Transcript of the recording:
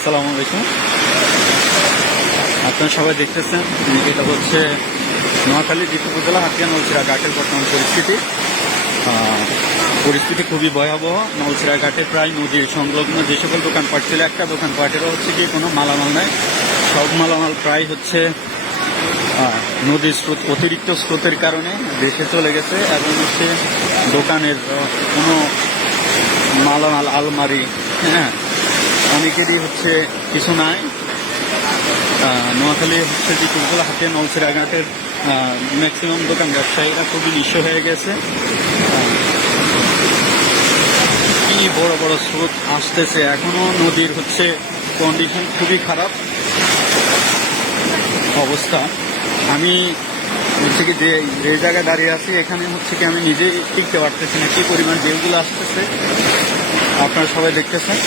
আসসালামু আলাইকুম। আপনারা সবাই দেখতেছেন এটা হচ্ছে নোয়াখালী দ্বীপ উপজেলা হাতিয়া নলছিড়া ঘাটের বর্তমান পরিস্থিতি খুবই ভয়াবহ। নলছিড়া ঘাটে প্রায় নদীর সংলগ্ন যে সকল দোকানপাট ছিল, একটা দোকানপাটেরও হচ্ছে কি কোনো মালামাল নাই। সব মালামাল প্রায় হচ্ছে নদীর স্রোত, অতিরিক্ত স্রোতের কারণে দেশে চলে গেছে এবং হচ্ছে দোকানের কোনো মালামাল, আলমারি, হ্যাঁ, অনেকেরই হচ্ছে কিছু নাই। নোয়াখালী হচ্ছে যে উপজেলা হাতিয়া নলছিড়া ঘাটের ম্যাক্সিমাম দোকান ব্যবসায়ীরা খুবই নিঃস্ব হয়ে গেছে। কি বড় বড় স্রোত আসতেছে, এখনো নদীর হচ্ছে কন্ডিশন খুবই খারাপ অবস্থা। আমি হচ্ছে কি যে জায়গায় দাঁড়িয়ে আছি এখানে হচ্ছে কি আমি নিজেই টিকতে পারতেছি না, কি পরিমাণ ঢেউগুলো আসতেছে আপনারা সবাই দেখতেছেন।